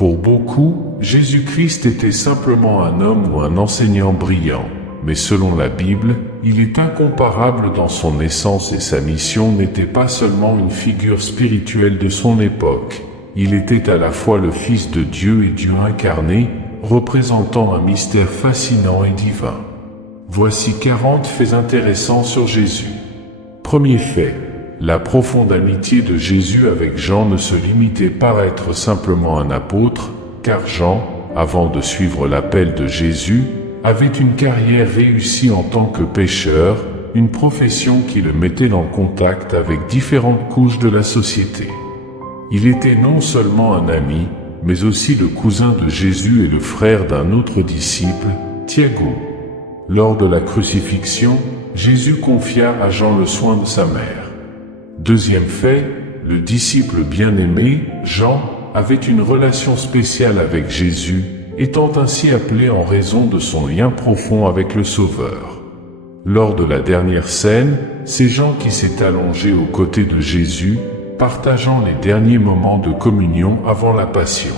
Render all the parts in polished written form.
Pour beaucoup, Jésus-Christ était simplement un homme ou un enseignant brillant, mais selon la Bible, il est incomparable dans son essence et sa mission n'était pas seulement une figure spirituelle de son époque. Il était à la fois le Fils de Dieu et Dieu incarné, représentant un mystère fascinant et divin. Voici 40 faits intéressants sur Jésus. Premier fait, la profonde amitié de Jésus avec Jean ne se limitait pas à être simplement un apôtre, car Jean, avant de suivre l'appel de Jésus, avait une carrière réussie en tant que pêcheur, une profession qui le mettait en contact avec différentes couches de la société. Il était non seulement un ami, mais aussi le cousin de Jésus et le frère d'un autre disciple, Tiago. Lors de la crucifixion, Jésus confia à Jean le soin de sa mère. Deuxième fait, le disciple bien-aimé, Jean, avait une relation spéciale avec Jésus, étant ainsi appelé en raison de son lien profond avec le Sauveur. Lors de la dernière scène, c'est Jean qui s'est allongé aux côtés de Jésus, partageant les derniers moments de communion avant la Passion.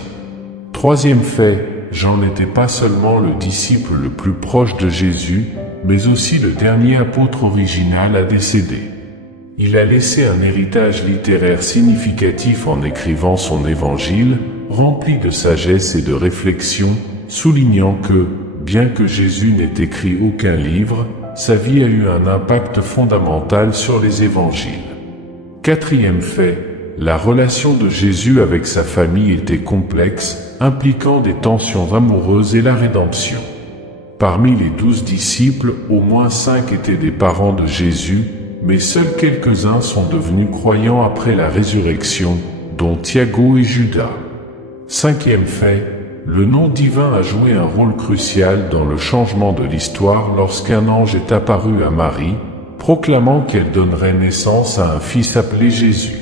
Troisième fait, Jean n'était pas seulement le disciple le plus proche de Jésus, mais aussi le dernier apôtre original à décéder. Il a laissé un héritage littéraire significatif en écrivant son évangile, rempli de sagesse et de réflexion, soulignant que, bien que Jésus n'ait écrit aucun livre, sa vie a eu un impact fondamental sur les évangiles. Quatrième fait, la relation de Jésus avec sa famille était complexe, impliquant des tensions amoureuses et la rédemption. Parmi les 12 disciples, au moins 5 étaient des parents de Jésus, mais seuls quelques-uns sont devenus croyants après la résurrection, dont Tiago et Judas. Cinquième fait, le nom divin a joué un rôle crucial dans le changement de l'histoire lorsqu'un ange est apparu à Marie, proclamant qu'elle donnerait naissance à un fils appelé Jésus.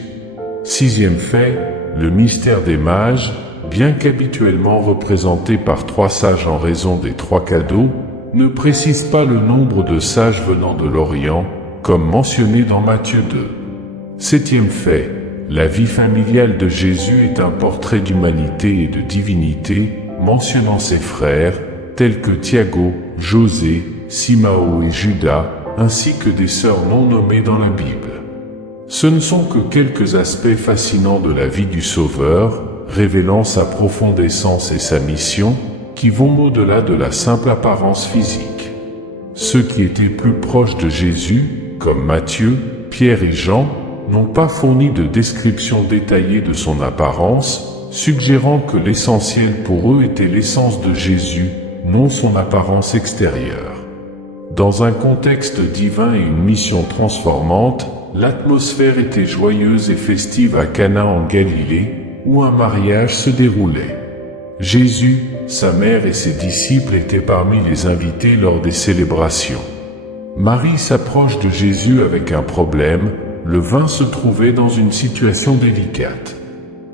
Sixième fait, le mystère des mages, bien qu'habituellement représenté par 3 sages en raison des 3 cadeaux, ne précise pas le nombre de sages venant de l'Orient, comme mentionné dans Matthieu 2. Septième fait, la vie familiale de Jésus est un portrait d'humanité et de divinité, mentionnant ses frères, tels que Tiago, José, Simao et Judas, ainsi que des sœurs non nommées dans la Bible. Ce ne sont que quelques aspects fascinants de la vie du Sauveur, révélant sa profonde essence et sa mission, qui vont au-delà de la simple apparence physique. Ceux qui étaient plus proches de Jésus, comme Matthieu, Pierre et Jean, n'ont pas fourni de description détaillée de son apparence, suggérant que l'essentiel pour eux était l'essence de Jésus, non son apparence extérieure. Dans un contexte divin et une mission transformante, l'atmosphère était joyeuse et festive à Cana en Galilée, où un mariage se déroulait. Jésus, sa mère et ses disciples étaient parmi les invités lors des célébrations. Marie s'approche de Jésus avec un problème, le vin se trouvait dans une situation délicate.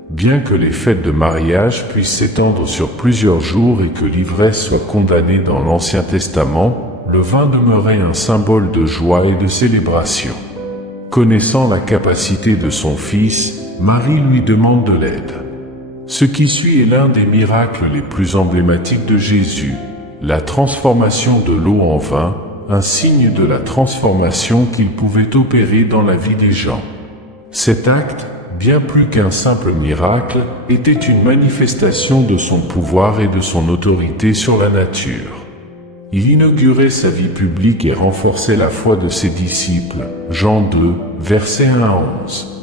Bien que les fêtes de mariage puissent s'étendre sur plusieurs jours et que l'ivresse soit condamnée dans l'Ancien Testament, le vin demeurait un symbole de joie et de célébration. Connaissant la capacité de son fils, Marie lui demande de l'aide. Ce qui suit est l'un des miracles les plus emblématiques de Jésus, la transformation de l'eau en vin, un signe de la transformation qu'il pouvait opérer dans la vie des gens. Cet acte, bien plus qu'un simple miracle, était une manifestation de son pouvoir et de son autorité sur la nature. Il inaugurait sa vie publique et renforçait la foi de ses disciples. Jean 2, versets 1 à 11.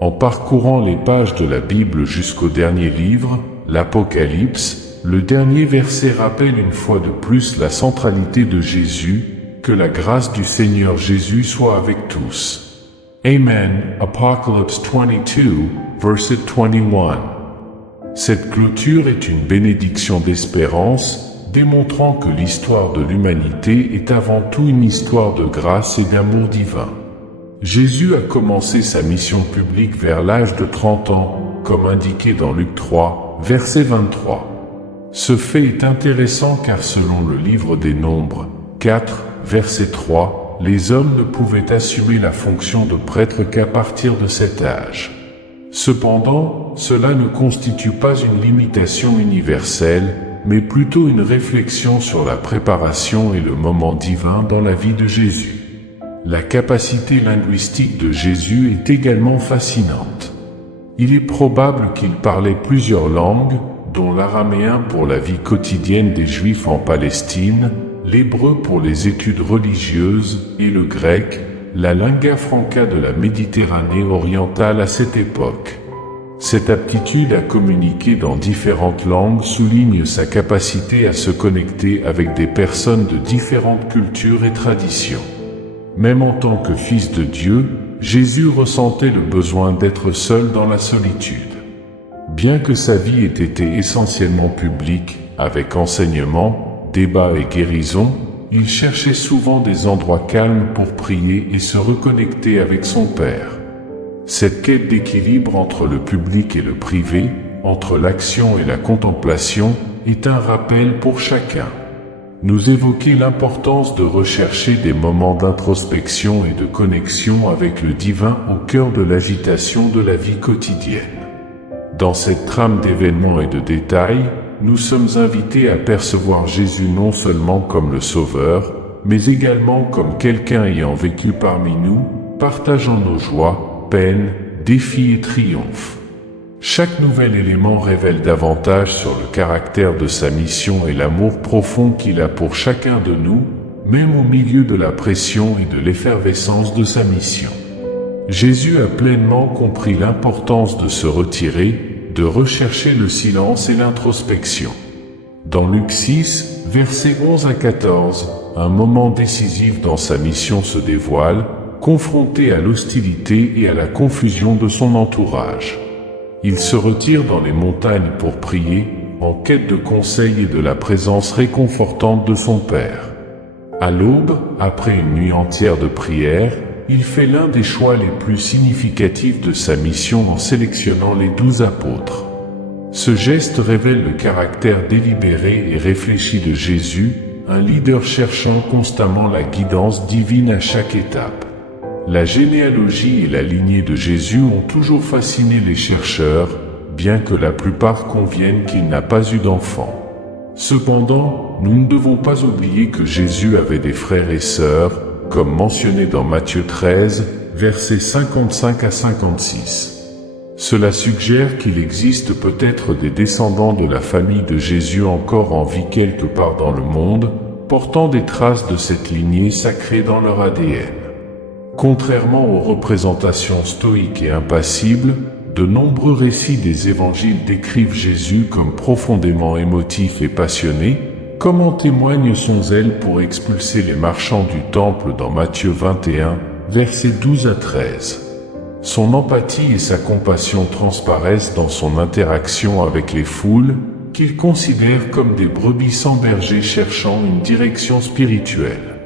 En parcourant les pages de la Bible jusqu'au dernier livre, l'Apocalypse, le dernier verset rappelle une fois de plus la centralité de Jésus, que la grâce du Seigneur Jésus soit avec tous. Amen. Apocalypse 22, verset 21. Cette clôture est une bénédiction d'espérance, démontrant que l'histoire de l'humanité est avant tout une histoire de grâce et d'amour divin. Jésus a commencé sa mission publique vers l'âge de 30 ans, comme indiqué dans Luc 3, verset 23. Ce fait est intéressant car selon le livre des Nombres, 4, verset 3, les hommes ne pouvaient assumer la fonction de prêtre qu'à partir de cet âge. Cependant, cela ne constitue pas une limitation universelle, mais plutôt une réflexion sur la préparation et le moment divin dans la vie de Jésus. La capacité linguistique de Jésus est également fascinante. Il est probable qu'il parlait plusieurs langues, dont l'araméen pour la vie quotidienne des Juifs en Palestine, l'hébreu pour les études religieuses et le grec, la lingua franca de la Méditerranée orientale à cette époque. Cette aptitude à communiquer dans différentes langues souligne sa capacité à se connecter avec des personnes de différentes cultures et traditions. Même en tant que fils de Dieu, Jésus ressentait le besoin d'être seul dans la solitude. Bien que sa vie ait été essentiellement publique, avec enseignement, débat et guérison, il cherchait souvent des endroits calmes pour prier et se reconnecter avec son Père. Cette quête d'équilibre entre le public et le privé, entre l'action et la contemplation, est un rappel pour chacun. Nous évoquer l'importance de rechercher des moments d'introspection et de connexion avec le divin au cœur de l'agitation de la vie quotidienne. Dans cette trame d'événements et de détails, nous sommes invités à percevoir Jésus non seulement comme le Sauveur, mais également comme quelqu'un ayant vécu parmi nous, partageant nos joies, peines, défis et triomphes. Chaque nouvel élément révèle davantage sur le caractère de sa mission et l'amour profond qu'il a pour chacun de nous, même au milieu de la pression et de l'effervescence de sa mission. Jésus a pleinement compris l'importance de se retirer, de rechercher le silence et l'introspection. Dans Luc 6, versets 11 à 14, un moment décisif dans sa mission se dévoile, confronté à l'hostilité et à la confusion de son entourage. Il se retire dans les montagnes pour prier, en quête de conseils et de la présence réconfortante de son Père. À l'aube, après une nuit entière de prière, il fait l'un des choix les plus significatifs de sa mission en sélectionnant les 12 apôtres. Ce geste révèle le caractère délibéré et réfléchi de Jésus, un leader cherchant constamment la guidance divine à chaque étape. La généalogie et la lignée de Jésus ont toujours fasciné les chercheurs, bien que la plupart conviennent qu'il n'a pas eu d'enfant. Cependant, nous ne devons pas oublier que Jésus avait des frères et sœurs, comme mentionné dans Matthieu 13, versets 55 à 56. Cela suggère qu'il existe peut-être des descendants de la famille de Jésus encore en vie quelque part dans le monde, portant des traces de cette lignée sacrée dans leur ADN. Contrairement aux représentations stoïques et impassibles, de nombreux récits des évangiles décrivent Jésus comme profondément émotif et passionné, comme en témoigne son zèle pour expulser les marchands du temple dans Matthieu 21, versets 12 à 13. Son empathie et sa compassion transparaissent dans son interaction avec les foules, qu'il considère comme des brebis sans berger cherchant une direction spirituelle.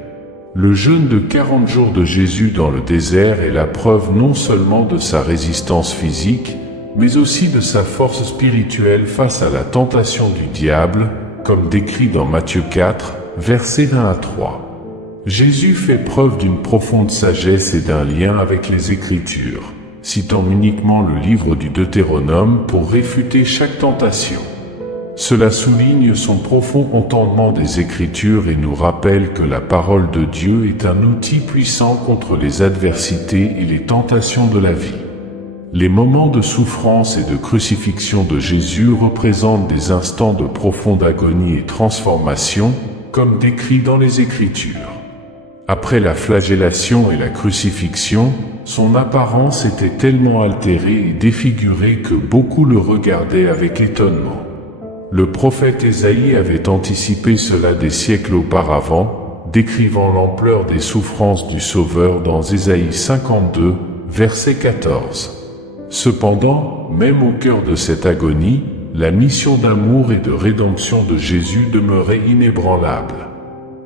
Le jeûne de 40 jours de Jésus dans le désert est la preuve non seulement de sa résistance physique, mais aussi de sa force spirituelle face à la tentation du diable, comme décrit dans Matthieu 4, versets 1 à 3. Jésus fait preuve d'une profonde sagesse et d'un lien avec les Écritures, citant uniquement le livre du Deutéronome pour réfuter chaque tentation. Cela souligne son profond entendement des Écritures et nous rappelle que la parole de Dieu est un outil puissant contre les adversités et les tentations de la vie. Les moments de souffrance et de crucifixion de Jésus représentent des instants de profonde agonie et transformation, comme décrit dans les Écritures. Après la flagellation et la crucifixion, son apparence était tellement altérée et défigurée que beaucoup le regardaient avec étonnement. Le prophète Ésaïe avait anticipé cela des siècles auparavant, décrivant l'ampleur des souffrances du Sauveur dans Ésaïe 52, verset 14. Cependant, même au cœur de cette agonie, la mission d'amour et de rédemption de Jésus demeurait inébranlable.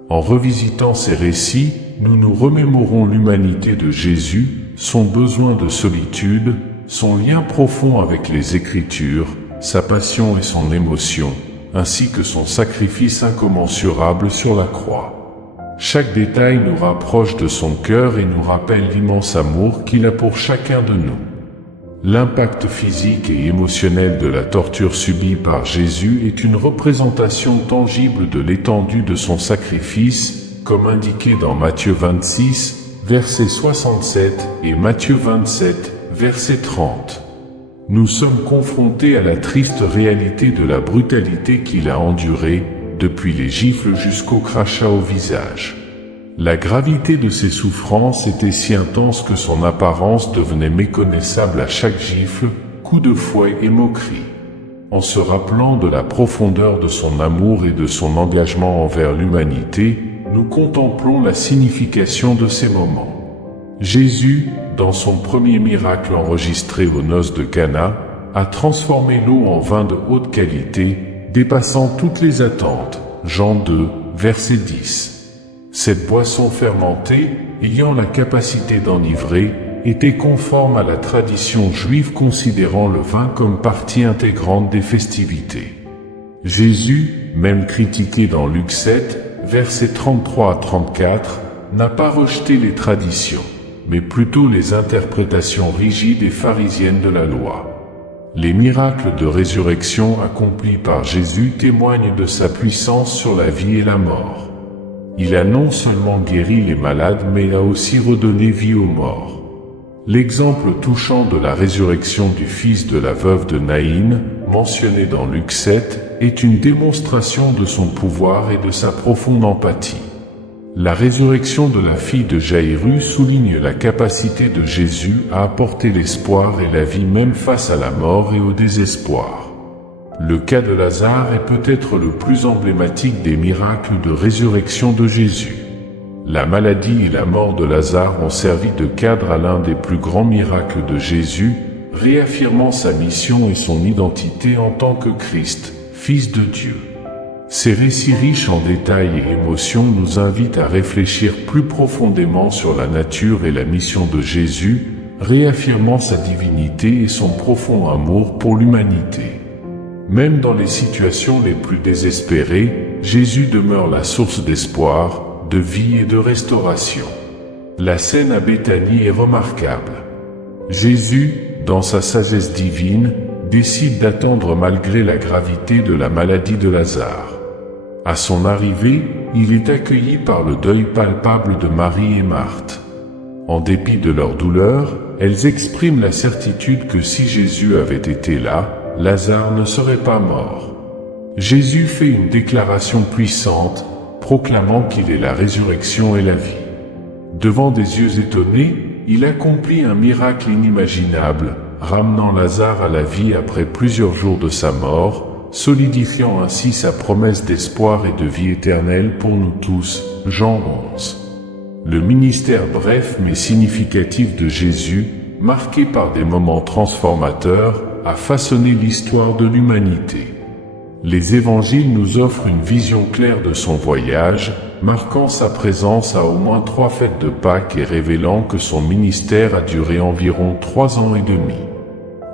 En revisitant ces récits, nous nous remémorons l'humanité de Jésus, son besoin de solitude, son lien profond avec les Écritures, sa passion et son émotion, ainsi que son sacrifice incommensurable sur la croix. Chaque détail nous rapproche de son cœur et nous rappelle l'immense amour qu'il a pour chacun de nous. L'impact physique et émotionnel de la torture subie par Jésus est une représentation tangible de l'étendue de son sacrifice, comme indiqué dans Matthieu 26, verset 67 et Matthieu 27, verset 30. Nous sommes confrontés à la triste réalité de la brutalité qu'il a endurée, depuis les gifles jusqu'au crachat au visage. La gravité de ses souffrances était si intense que son apparence devenait méconnaissable à chaque gifle, coup de fouet et moquerie. En se rappelant de la profondeur de son amour et de son engagement envers l'humanité, nous contemplons la signification de ces moments. Jésus, dans son premier miracle enregistré aux noces de Cana, a transformé l'eau en vin de haute qualité, dépassant toutes les attentes. Jean 2, verset 10. Cette boisson fermentée, ayant la capacité d'enivrer, était conforme à la tradition juive considérant le vin comme partie intégrante des festivités. Jésus, même critiqué dans Luc 7, versets 33 à 34, n'a pas rejeté les traditions, mais plutôt les interprétations rigides et pharisiennes de la loi. Les miracles de résurrection accomplis par Jésus témoignent de sa puissance sur la vie et la mort. Il a non seulement guéri les malades mais a aussi redonné vie aux morts. L'exemple touchant de la résurrection du fils de la veuve de Naïn, mentionné dans Luc 7, est une démonstration de son pouvoir et de sa profonde empathie. La résurrection de la fille de Jaïrus souligne la capacité de Jésus à apporter l'espoir et la vie même face à la mort et au désespoir. Le cas de Lazare est peut-être le plus emblématique des miracles de résurrection de Jésus. La maladie et la mort de Lazare ont servi de cadre à l'un des plus grands miracles de Jésus, réaffirmant sa mission et son identité en tant que Christ, Fils de Dieu. Ces récits riches en détails et émotions nous invitent à réfléchir plus profondément sur la nature et la mission de Jésus, réaffirmant sa divinité et son profond amour pour l'humanité. Même dans les situations les plus désespérées, Jésus demeure la source d'espoir, de vie et de restauration. La scène à Béthanie est remarquable. Jésus, dans sa sagesse divine, décide d'attendre malgré la gravité de la maladie de Lazare. À son arrivée, il est accueilli par le deuil palpable de Marie et Marthe. En dépit de leur douleur, elles expriment la certitude que si Jésus avait été là, Lazare ne serait pas mort. Jésus fait une déclaration puissante, proclamant qu'il est la résurrection et la vie. Devant des yeux étonnés, il accomplit un miracle inimaginable, ramenant Lazare à la vie après plusieurs jours de sa mort, solidifiant ainsi sa promesse d'espoir et de vie éternelle pour nous tous. Jean 11. Le ministère bref mais significatif de Jésus, marqué par des moments transformateurs, a façonné l'histoire de l'humanité. Les évangiles nous offrent une vision claire de son voyage, marquant sa présence à au moins 3 fêtes de Pâques et révélant que son ministère a duré environ 3 ans et demi.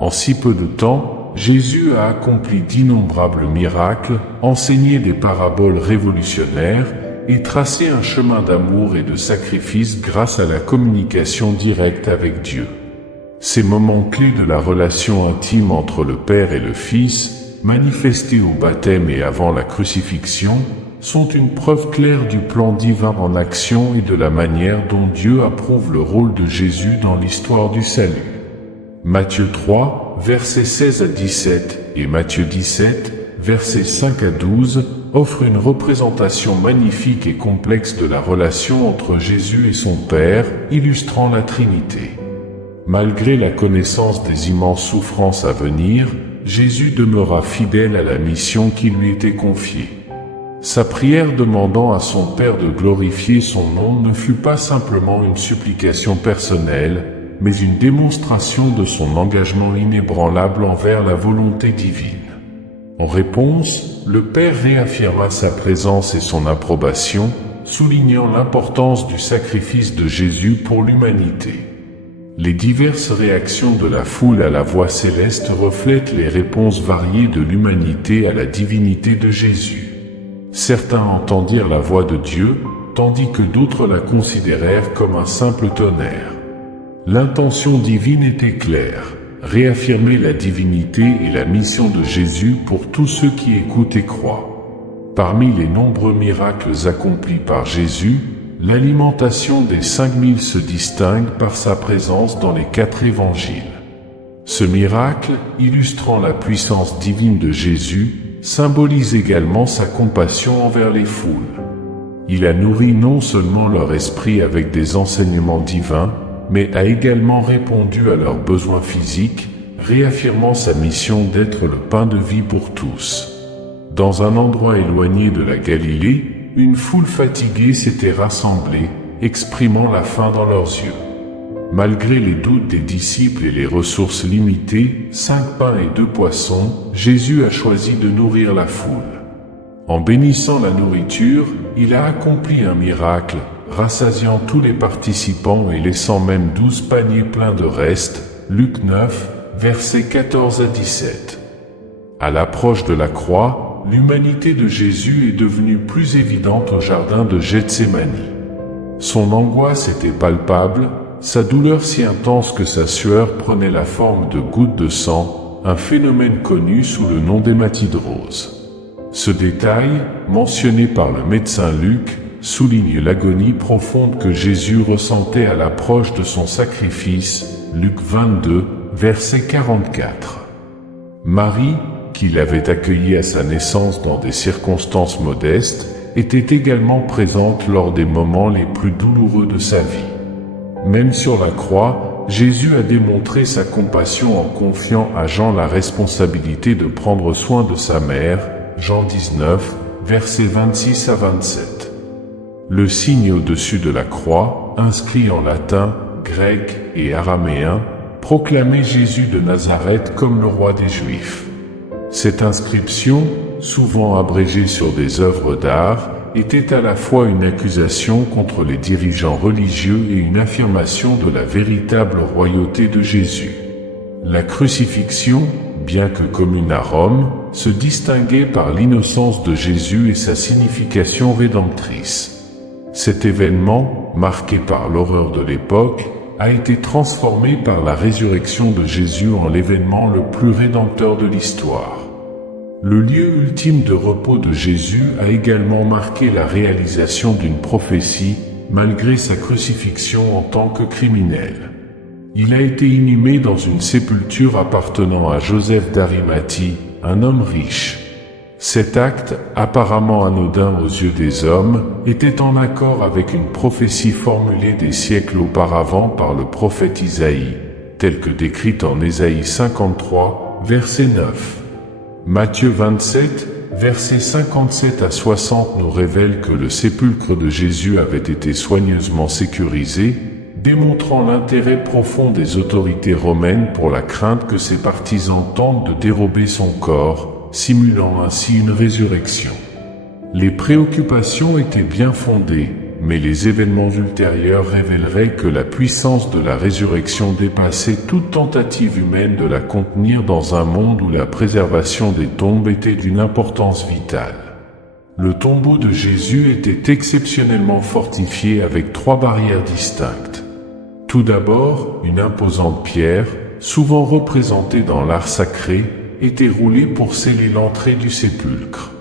En si peu de temps, Jésus a accompli d'innombrables miracles, enseigné des paraboles révolutionnaires et tracé un chemin d'amour et de sacrifice grâce à la communication directe avec Dieu. Ces moments clés de la relation intime entre le Père et le Fils, manifestés au baptême et avant la crucifixion, sont une preuve claire du plan divin en action et de la manière dont Dieu approuve le rôle de Jésus dans l'histoire du salut. Matthieu 3, versets 16 à 17 et Matthieu 17, versets 5 à 12, offrent une représentation magnifique et complexe de la relation entre Jésus et son Père, illustrant la Trinité. Malgré la connaissance des immenses souffrances à venir, Jésus demeura fidèle à la mission qui lui était confiée. Sa prière demandant à son Père de glorifier son nom ne fut pas simplement une supplication personnelle, mais une démonstration de son engagement inébranlable envers la volonté divine. En réponse, le Père réaffirma sa présence et son approbation, soulignant l'importance du sacrifice de Jésus pour l'humanité. Les diverses réactions de la foule à la voix céleste reflètent les réponses variées de l'humanité à la divinité de Jésus. Certains entendirent la voix de Dieu, tandis que d'autres la considérèrent comme un simple tonnerre. L'intention divine était claire, réaffirmer la divinité et la mission de Jésus pour tous ceux qui écoutent et croient. Parmi les nombreux miracles accomplis par Jésus, l'alimentation des 5000 se distingue par sa présence dans les 4 évangiles. Ce miracle, illustrant la puissance divine de Jésus, symbolise également sa compassion envers les foules. Il a nourri non seulement leur esprit avec des enseignements divins, mais a également répondu à leurs besoins physiques, réaffirmant sa mission d'être le pain de vie pour tous. Dans un endroit éloigné de la Galilée, une foule fatiguée s'était rassemblée, exprimant la faim dans leurs yeux. Malgré les doutes des disciples et les ressources limitées, 5 pains et 2 poissons, Jésus a choisi de nourrir la foule. En bénissant la nourriture, il a accompli un miracle, rassasiant tous les participants et laissant même 12 paniers pleins de restes. Luc 9, versets 14 à 17. À l'approche de la croix, l'humanité de Jésus est devenue plus évidente au jardin de Gethsémani. Son angoisse était palpable, sa douleur si intense que sa sueur prenait la forme de gouttes de sang, un phénomène connu sous le nom d'hématidrose. Ce détail, mentionné par le médecin Luc, souligne l'agonie profonde que Jésus ressentait à l'approche de son sacrifice, Luc 22, verset 44. Marie, qui l'avait accueilli à sa naissance dans des circonstances modestes, était également présente lors des moments les plus douloureux de sa vie. Même sur la croix, Jésus a démontré sa compassion en confiant à Jean la responsabilité de prendre soin de sa mère, Jean 19, versets 26 à 27. Le signe au-dessus de la croix, inscrit en latin, grec et araméen, proclamait Jésus de Nazareth comme le roi des Juifs. Cette inscription, souvent abrégée sur des œuvres d'art, était à la fois une accusation contre les dirigeants religieux et une affirmation de la véritable royauté de Jésus. La crucifixion, bien que commune à Rome, se distinguait par l'innocence de Jésus et sa signification rédemptrice. Cet événement, marqué par l'horreur de l'époque, a été transformé par la résurrection de Jésus en l'événement le plus rédempteur de l'histoire. Le lieu ultime de repos de Jésus a également marqué la réalisation d'une prophétie, malgré sa crucifixion en tant que criminel. Il a été inhumé dans une sépulture appartenant à Joseph d'Arimathie, un homme riche. Cet acte, apparemment anodin aux yeux des hommes, était en accord avec une prophétie formulée des siècles auparavant par le prophète Isaïe, telle que décrite en Ésaïe 53, verset 9. Matthieu 27, versets 57 à 60 nous révèle que le sépulcre de Jésus avait été soigneusement sécurisé, démontrant l'intérêt profond des autorités romaines pour la crainte que ses partisans tentent de dérober son corps, simulant ainsi une résurrection. Les préoccupations étaient bien fondées, mais les événements ultérieurs révéleraient que la puissance de la résurrection dépassait toute tentative humaine de la contenir dans un monde où la préservation des tombes était d'une importance vitale. Le tombeau de Jésus était exceptionnellement fortifié avec 3 barrières distinctes. Tout d'abord, une imposante pierre, souvent représentée dans l'art sacré, était roulée pour sceller l'entrée du sépulcre.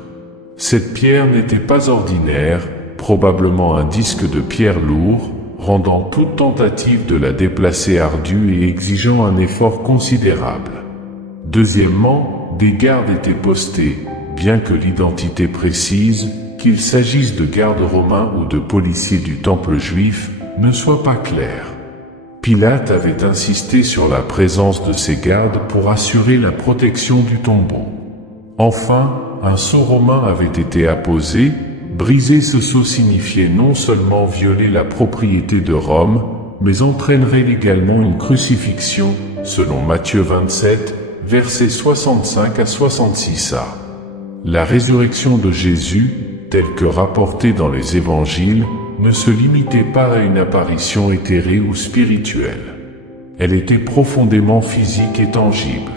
Cette pierre n'était pas ordinaire, probablement un disque de pierre lourd, rendant toute tentative de la déplacer ardue et exigeant un effort considérable. Deuxièmement, des gardes étaient postés, bien que l'identité précise, qu'il s'agisse de gardes romains ou de policiers du temple juif, ne soit pas claire. Pilate avait insisté sur la présence de ces gardes pour assurer la protection du tombeau. Enfin, un sceau romain avait été apposé. Briser ce sceau signifiait non seulement violer la propriété de Rome, mais entraînerait également une crucifixion, selon Matthieu 27, versets 65 à 66a. La résurrection de Jésus, telle que rapportée dans les évangiles, ne se limitait pas à une apparition éthérée ou spirituelle. Elle était profondément physique et tangible.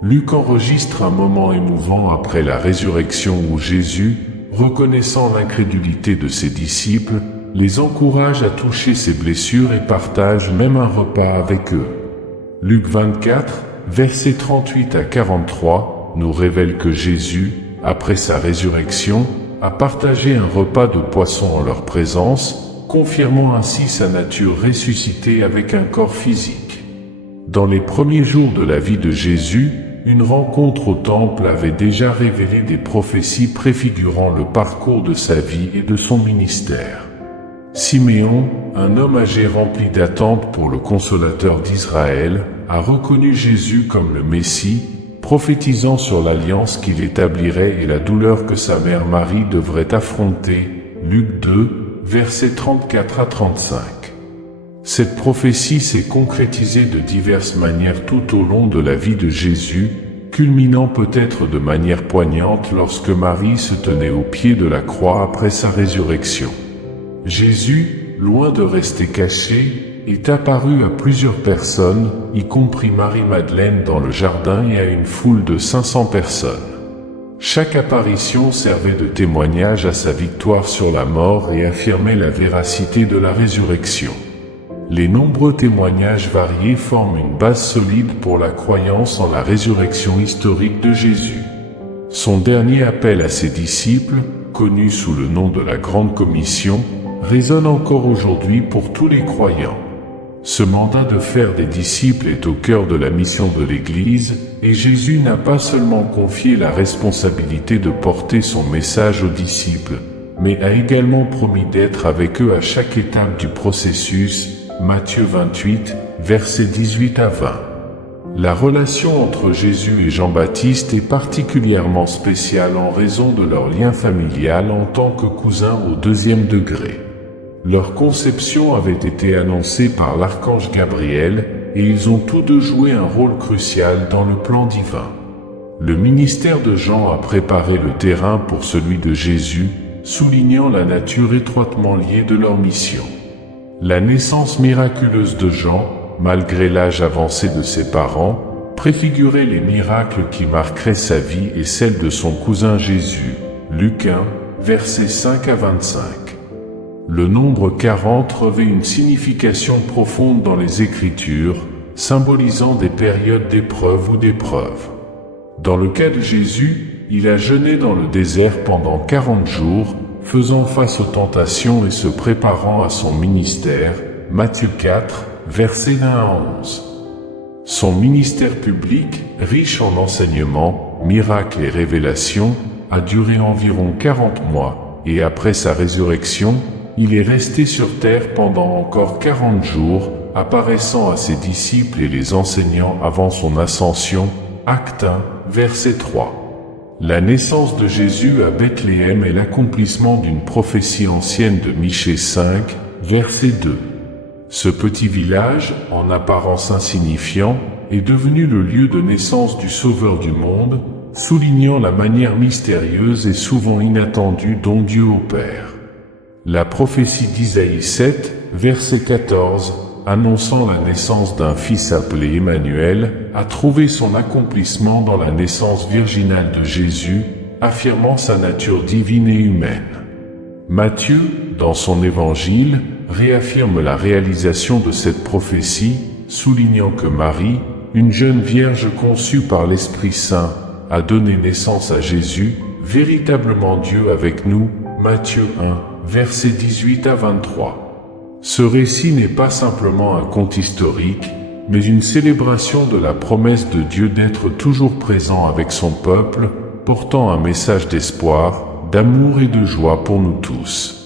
Luc enregistre un moment émouvant après la résurrection où Jésus, reconnaissant l'incrédulité de ses disciples, les encourage à toucher ses blessures et partage même un repas avec eux. Luc 24, versets 38 à 43, nous révèle que Jésus, après sa résurrection, a partagé un repas de poisson en leur présence, confirmant ainsi sa nature ressuscitée avec un corps physique. Dans les premiers jours de la vie de Jésus, une rencontre au temple avait déjà révélé des prophéties préfigurant le parcours de sa vie et de son ministère. Siméon, un homme âgé rempli d'attente pour le consolateur d'Israël, a reconnu Jésus comme le Messie, prophétisant sur l'alliance qu'il établirait et la douleur que sa mère Marie devrait affronter. Luc 2, versets 34 à 35. Cette prophétie s'est concrétisée de diverses manières tout au long de la vie de Jésus, culminant peut-être de manière poignante lorsque Marie se tenait au pied de la croix après sa résurrection. Jésus, loin de rester caché, est apparu à plusieurs personnes, y compris Marie-Madeleine dans le jardin et à une foule de 500 personnes. Chaque apparition servait de témoignage à sa victoire sur la mort et affirmait la véracité de la résurrection. Les nombreux témoignages variés forment une base solide pour la croyance en la résurrection historique de Jésus. Son dernier appel à ses disciples, connu sous le nom de la Grande Commission, résonne encore aujourd'hui pour tous les croyants. Ce mandat de faire des disciples est au cœur de la mission de l'Église, et Jésus n'a pas seulement confié la responsabilité de porter son message aux disciples, mais a également promis d'être avec eux à chaque étape du processus. Matthieu 28, versets 18 à 20. La relation entre Jésus et Jean-Baptiste est particulièrement spéciale en raison de leur lien familial en tant que cousins au deuxième degré. Leur conception avait été annoncée par l'archange Gabriel, et ils ont tous deux joué un rôle crucial dans le plan divin. Le ministère de Jean a préparé le terrain pour celui de Jésus, soulignant la nature étroitement liée de leur mission. La naissance miraculeuse de Jean, malgré l'âge avancé de ses parents, préfigurait les miracles qui marqueraient sa vie et celle de son cousin Jésus. Luc 1, versets 5 à 25. Le nombre 40 revêt une signification profonde dans les Écritures, symbolisant des périodes d'épreuve ou d'épreuve. Dans le cas de Jésus, il a jeûné dans le désert pendant 40 jours, faisant face aux tentations et se préparant à son ministère. Matthieu 4, versets 1 à 11. Son ministère public, riche en enseignements, miracles et révélations, a duré environ 40 mois, et après sa résurrection, il est resté sur terre pendant encore 40 jours, apparaissant à ses disciples et les enseignant avant son ascension. Acte 1, verset 3. La naissance de Jésus à Bethléem est l'accomplissement d'une prophétie ancienne de Michée 5, verset 2. Ce petit village, en apparence insignifiant, est devenu le lieu de naissance du Sauveur du monde, soulignant la manière mystérieuse et souvent inattendue dont Dieu opère. La prophétie d'Isaïe 7, verset 14, annonçant la naissance d'un fils appelé Emmanuel, a trouvé son accomplissement dans la naissance virginale de Jésus, affirmant sa nature divine et humaine. Matthieu, dans son évangile, réaffirme la réalisation de cette prophétie, soulignant que Marie, une jeune vierge conçue par l'Esprit Saint, a donné naissance à Jésus, véritablement Dieu avec nous. Matthieu 1, versets 18 à 23. Ce récit n'est pas simplement un conte historique, mais une célébration de la promesse de Dieu d'être toujours présent avec son peuple, portant un message d'espoir, d'amour et de joie pour nous tous.